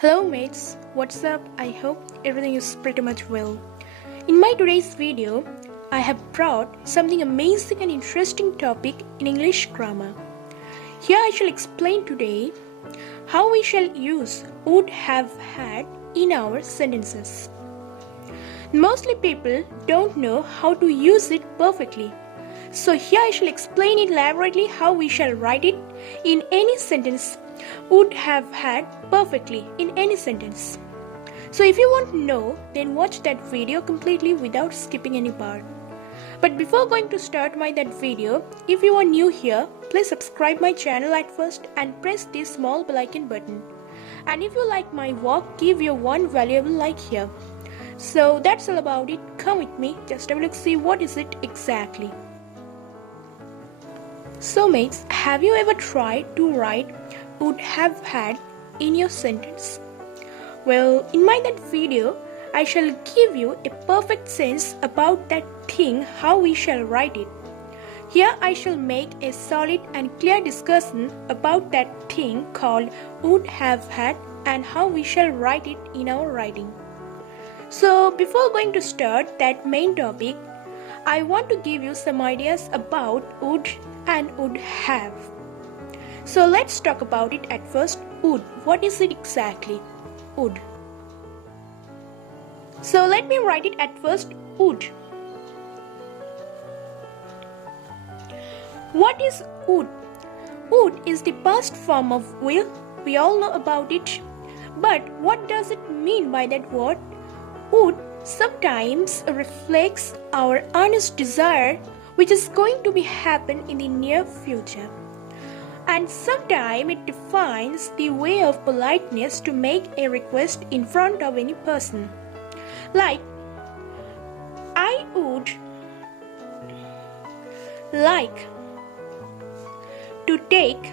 Hello mates, what's up? I hope everything is pretty much well. In my today's video, I have brought something amazing and interesting topic in English grammar. Here I shall explain today how we shall use would have had in our sentences. Mostly people don't know how to use it perfectly. So here I shall explain it elaborately how we shall write it in any sentence would have had perfectly in any sentence. So if you want to know, then watch that video completely without skipping any part. But before going to start that video, if you are new here, please subscribe my channel at first and press this small bell icon button. And if you like my work, give your one valuable like here. So that's all about it. Come with me, just have a look, see what is it exactly. So mates, have you ever tried to write would have had in your sentence? Well, in that video, I shall give you a perfect sense about that thing, how we shall write it. Here I shall make a solid and clear discussion about that thing called would have had and how we shall write it in our writing. So before going to start that main topic, I want to give you some ideas about would and would have. So let's talk about it at first. Would. What is it exactly? Would. So let me write it at first. Would. What is would? Would is the past form of will. We all know about it. But what does it mean by that word? Would sometimes reflects our earnest desire which is going to be happen in the near future. And sometimes it defines the way of politeness to make a request in front of any person. Like, I would like to take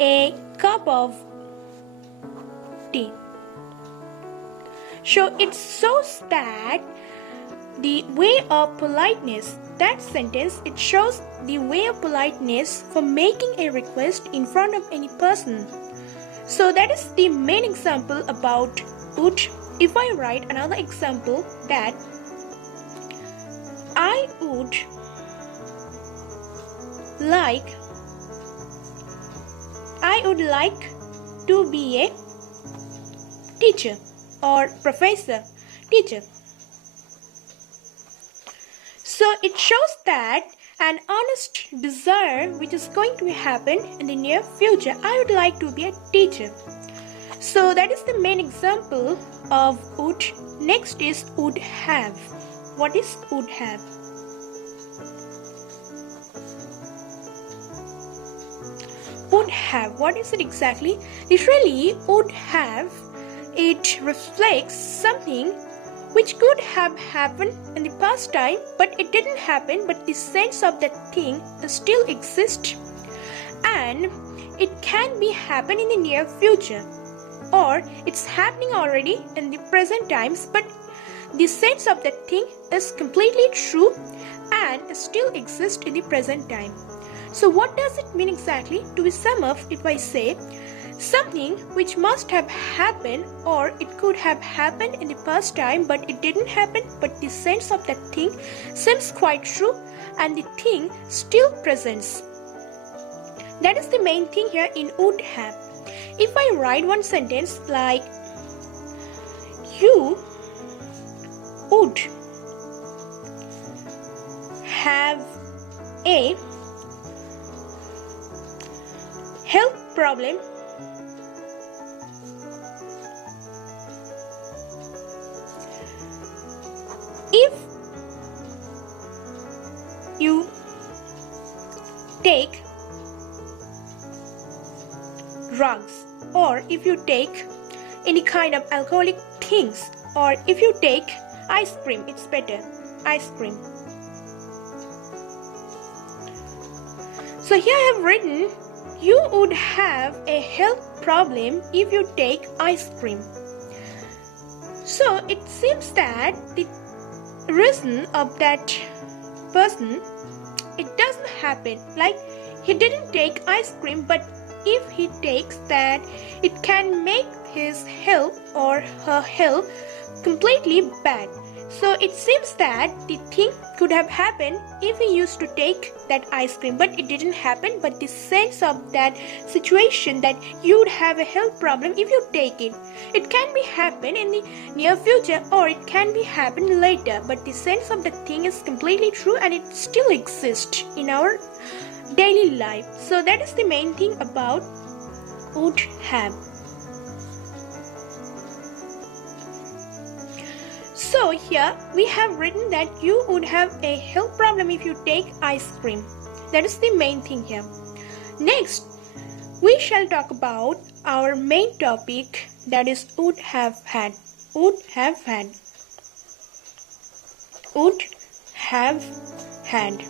a cup of tea. So it shows that the way of politeness, that sentence, it shows the way of politeness for making a request in front of any person. So that is the main example about would. If I write another example, that I would like to be a teacher or professor, teacher. So it shows that an honest desire which is going to happen in the near future. I would like to be a teacher. So that is the main example of would. Next is would have. What is would have? Would have. What is it exactly? Literally, would have, it reflects something which could have happened in the past time, but it didn't happen, but the sense of that thing still exists, and it can be happen in the near future, or it's happening already in the present times, but the sense of that thing is completely true and still exists in the present time. So what does it mean exactly? To be sum up, if I say something which must have happened, or it could have happened in the past time but it didn't happen, but the sense of that thing seems quite true and the thing still presents. That is the main thing here in would have. If I write one sentence like, you would have a health problem if you take drugs, or if you take any kind of alcoholic things, or if you take ice cream, it's better, ice cream. So here I have written, you would have a health problem if you take ice cream. So it seems that the reason of that person, it doesn't happen. Like, he didn't take ice cream, but if he takes that it can make his health or her health completely bad. So it seems that the thing could have happened if he used to take that ice cream, but it didn't happen. But the sense of that situation that you would have a health problem if you take it, it can be happen in the near future or it can be happen later. But the sense of the thing is completely true and it still exists in our daily life. So that is the main thing about would have. So here we have written that you would have a health problem if you take ice cream. That is the main thing here. Next, we shall talk about our main topic, that is would have had. Would have had. Would have had.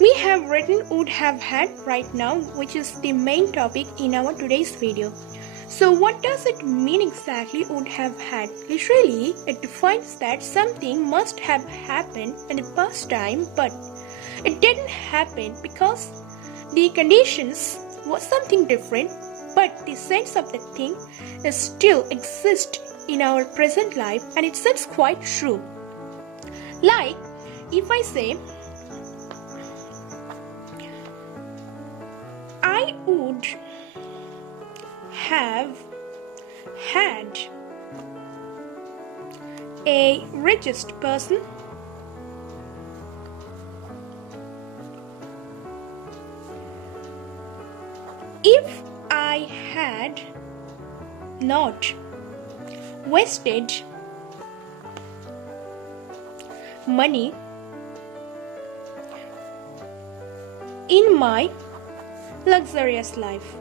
We have written would have had right now, which is the main topic in our today's video. So what does it mean exactly, would have had? Literally, it defines that something must have happened in the past time, but it didn't happen because the conditions were something different, but the sense of the thing is still exists in our present life, and it seems quite true. Like, if I say, I would have had a richest person if I had not wasted money in my luxurious life.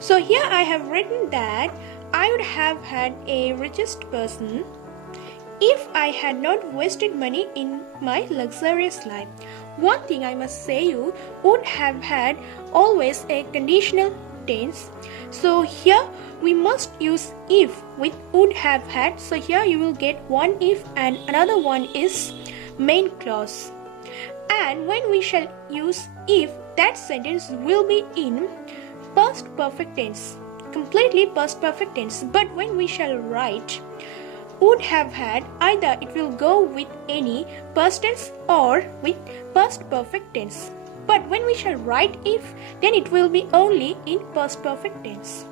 So here I have written that I would have had a richest person if I had not wasted money in my luxurious life. One thing I must say, you would have had always a conditional tense. So here we must use if with would have had. So here you will get one if and another one is main clause. And when we shall use if, that sentence will be in past perfect tense, completely past perfect tense. But when we shall write would have had, either it will go with any past tense or with past perfect tense. But when we shall write if, then it will be only in past perfect tense,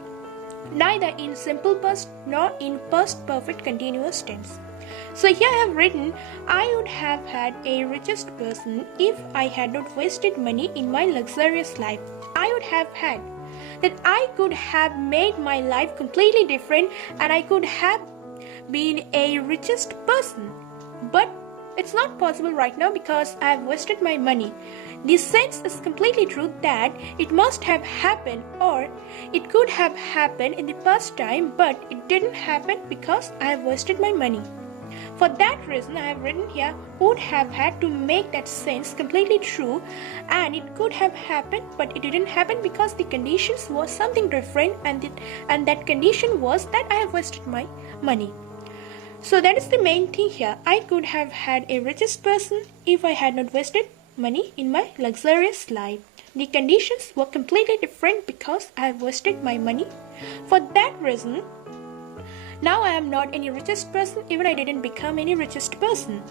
neither in simple past nor in past perfect continuous tense. So here I have written, I would have had a richest person if I had not wasted money in my luxurious life. I would have had, that I could have made my life completely different and I could have been a richest person. But it's not possible right now because I have wasted my money. The sense is completely true that it must have happened or it could have happened in the past time, but it didn't happen because I have wasted my money. For that reason, I have written here would have had to make that sense completely true, and it could have happened, but it didn't happen because the conditions were something different, and that condition was that I have wasted my money. So that is the main thing here. I could have had a richest person if I had not wasted money in my luxurious life. The conditions were completely different because I have wasted my money. For that reason, now I am not any richest person, even I didn't become any richest person.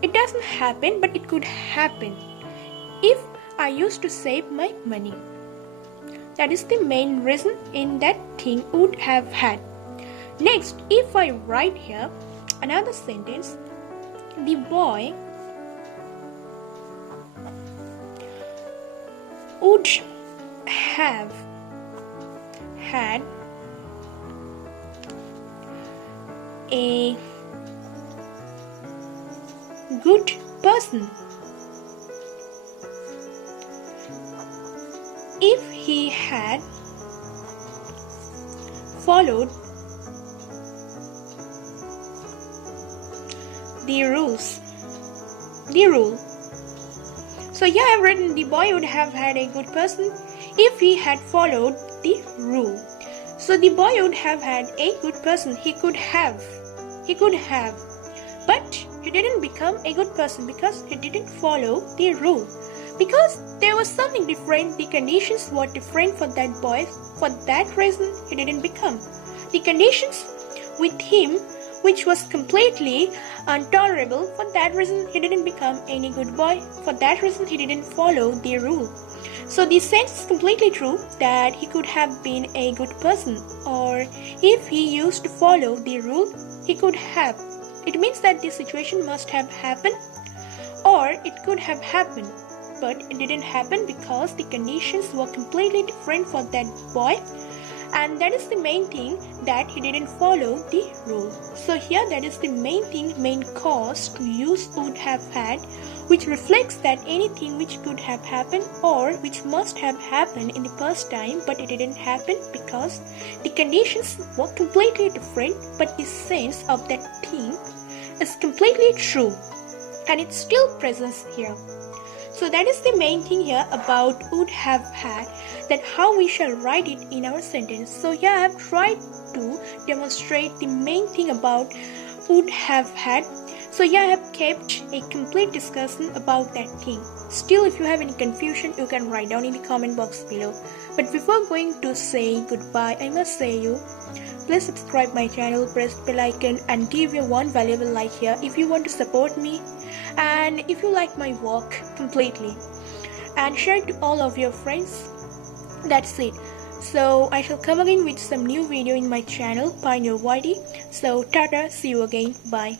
It doesn't happen, but it could happen if I used to save my money. That is the main reason in that thing would have had. Next, if I write here another sentence, the boy would have had a good person if he had followed the rules. The rule. So here I have written the boy would have had a good person if he had followed the rule. So the boy would have had a good person. He could have. But he didn't become a good person because he didn't follow the rule. Because there was something different, the conditions were different for that boy. For that reason, he didn't become. The conditions with him, which was completely intolerable, for that reason, he didn't become any good boy. For that reason, he didn't follow the rule. So the sense is completely true that he could have been a good person, or if he used to follow the rule, he could have. It means that the situation must have happened, or it could have happened, but it didn't happen because the conditions were completely different for that boy, and that is the main thing, that he didn't follow the rule. So here that is the main thing, main cause to use would have had, which reflects that anything which could have happened or which must have happened in the past time, but it didn't happen because the conditions were completely different, but the sense of that thing is completely true and it still presents here. So that is the main thing here about would have had, that how we shall write it in our sentence. So here I have tried to demonstrate the main thing about would have had. So here I have kept a complete discussion about that thing. Still, if you have any confusion, you can write down in the comment box below. But before going to say goodbye, I must say you, please subscribe my channel, press the bell icon and give your one valuable like here if you want to support me and if you like my work completely, and share it to all of your friends. That's it. So I shall come again with some new video in my channel PioneerYT. So tata, see you again, bye.